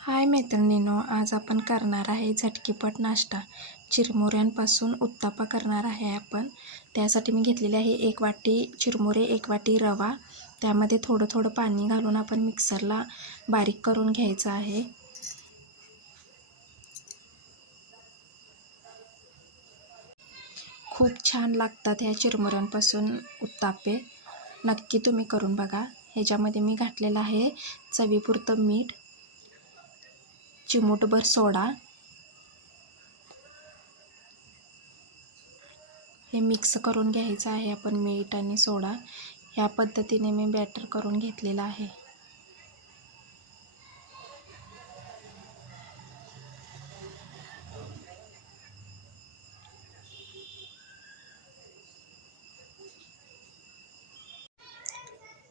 हाय मैत्रिणींनो, आज आपण करणार आहे झटकीपट नाश्ता. चिरमुऱ्यांपासून उत्तापा करणार आहे आपण. त्यासाठी मी घेतलेले आहे 1 वाटी चिरमुरे, 1 वाटी रवा. त्यामध्ये थोडं थोडं पाणी घालून आपण मिक्सरला बारीक करून घ्यायचं आहे. खूप छान लागतात ह्या चिरमुऱ्यांपासून उत्तापे. नक्की तुम्ही करून बघा. ह्याच्यामध्ये मी घातलेलं आहे चवीपुरतं मीठ, चिमूटभर सोडा. हे मिक्स करून घ्यायचं आहे आपण मीठ आणि सोडा. ह्या पद्धतीने मी बॅटर करून घेतलेलं आहे.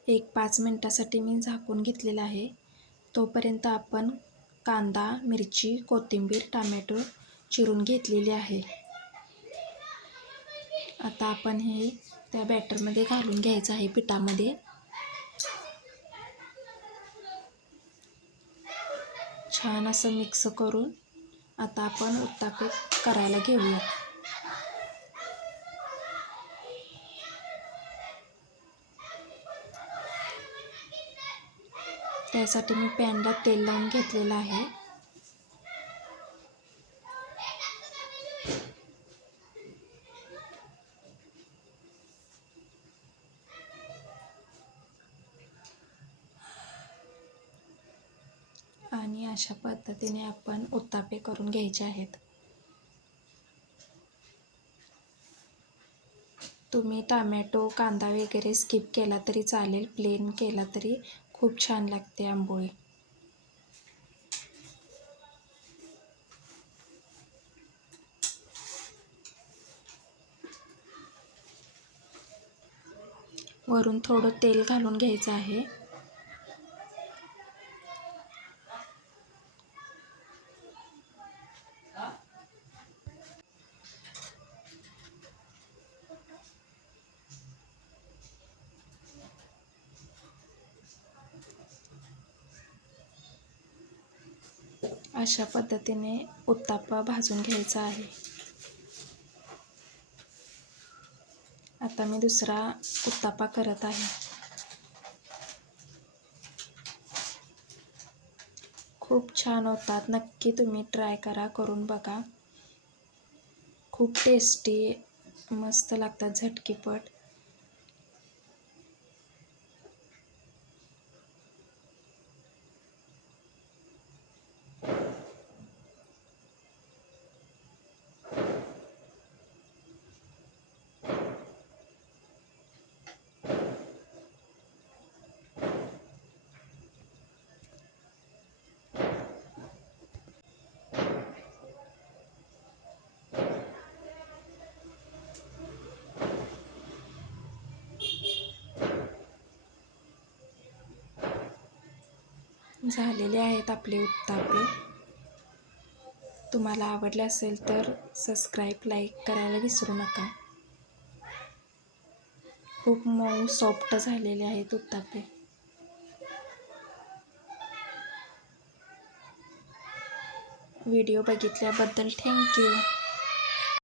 एक 5 मिनिटासाठी मी झाकून घेतलेलं आहे. तोपर्यंत आपण कांदा, मिरची, कोथिंबीर, टोमॅटो चिरून घेतलेली आहे. आता आपण हे त्या बॅटरमध्ये घालून घ्यायचं आहे पिठामध्ये. छान असं मिक्स करून आता आपण उत्तापे करायला घेऊया. त्यासाठी मी पॅनला तेल लावून घेतलेलं आहे. आणि अशा पद्धतीने आपण उत्तापे करून घ्यायचे आहेत. तुम्ही टोमॅटो, कांदा वगैरे स्किप केला तरी चालेल, प्लेन केला तरी खूप छान लागते आंबोळी. वरून थोडं तेल घालून घ्यायचं आहे. अशा पद्धतीने उत्तापा भाजून घ्यायचा आहे. आता मी दुसरा उत्तापा करत आहे. खूप छान होतात. नक्की तुम्ही ट्राय करा, करून बघा. खूप टेस्टी मस्त लागतात, झटकीपट. झालेले आहेत आपले उत्तापे. तुम्हाला आवडले असेल तर सबस्क्राईब, लाईक करायला विसरू नका. खूप मऊ सॉफ्ट झालेले आहेत उत्तापे. Video बघितल्याबद्दल thank you.